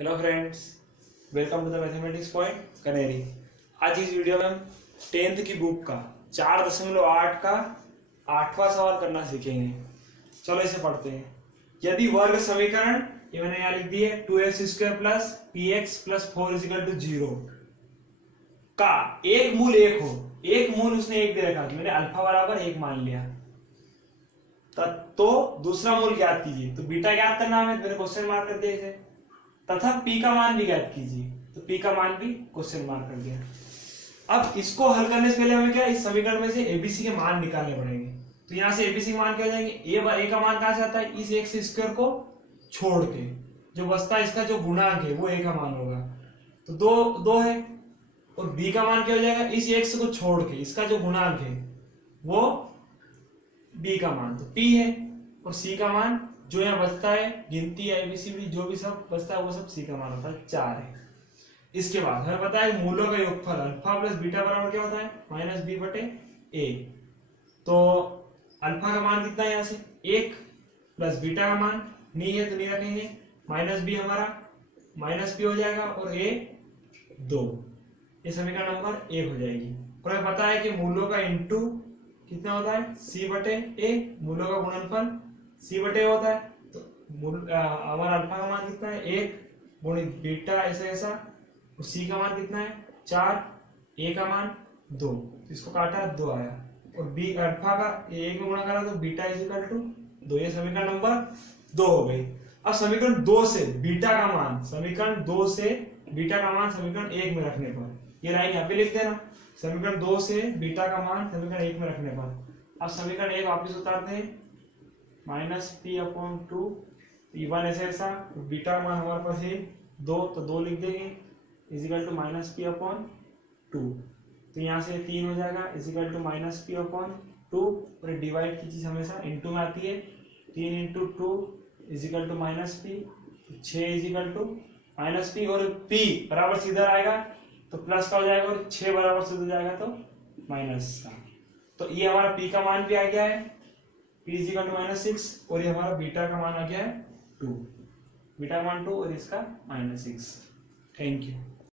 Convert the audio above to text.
Hello friends, welcome to the mathematics point कनेरी। आज इस वीडियो में हम 10th की बुक का 4.8 का 8वां सवाल करना सीखेंगे। चलो इसे पढ़ते हैं। यदि वर्ग समीकरण ये मैंने यहाँ लिख दी है 2x² प्लस px प्लस 4 = 0 का एक मूल 1 हो, एक मूल उसने 1 दे रखा, मैंने अल्फा बराबर 1 मान लिया, तो दूसरा मूल ज्ञात कीजिए। तो बीटा ज्ञात करना है, मैंने क्वेश्चन मार्क कर दिया इसे, तथा p का मान भी ज्ञात कीजिए। तो p का मान भी क्वेश्चन मार्क कर दिया। अब इसको हल करने से पहले हमें क्या, इस समीकरण में से एबीसी के मान निकालने पड़ेंगे। तो यहां से एबीसी के मान क्या हो जाएंगे, ए का मान कहां से आता है, इस x² को छोड़ के जो बचता है इसका जो गुणांक है वो a का मान होगा। तो दो है, और b का मान क्या हो जाएगा, इस x को छोड़ के इसका जो गुणांक है वो b का मान, तो p है। और c का मान जो यहाँ बचता है, गिनती है एबीसीडी जो भी सब बचता है वो सब c का मान होता है 4 है। इसके बाद हमें पता है मूलों का योगफल अल्फा प्लस बीटा बराबर क्या होता है, -b/a। तो अल्फा का मान कितना है, यहाँ से 1 प्लस बीटा का मान नहीं है तो नहीं रखेंगे, -b हमारा -p हो जाएगा और a 2, ये समीकरण नंबर 1 हो जाएगी। और हमें पता है कि मूलों का इंटू कितना होता है, c/a, मूलों का गुणनफल c/a होता है। तो हमारा अल्फा का मान कितना है, 1 गुणित बीटा ऐसा ऐसा, और c का मान कितना है 4, a का मान 2, इसको काटा 2 आया, और b अल्फा का 1 में गुणा करा तो बीटा = 2, ये समीकरण नंबर 2 हो गई। अब समीकरण 2 से बीटा का मान, समीकरण 2 से बीटा का मान समीकरण 1 में रखने पर, ये लाइन यहाँ पे लिख देना, समीकरण 2 से बीटा का मान समीकरण 1 में रखने पर। अब समीकरण 1 वापस उतारते हैं, -p/2, p1 ऐसा, बीटा का मान हमारे पास है 2, तो 2 लिख देंगे, -p/2। तो यहाँ से 3 हो जाएगा, -p/2, और डिवाइड की चीज हमेशा इंटू में आती है, 3 × 2 -p, 6 -p, और p बराबर सीधा आएगा तो प्लस का हो जाएगा, और 6 बराबर सीधा जाएगा तो माइनस का। तो ये हमारा p का मान भी आ गया है, p = -6, और ये हमारा बीटा का मान आ गया है 2, बीटा का मान 2 और इसका -6। Thank you.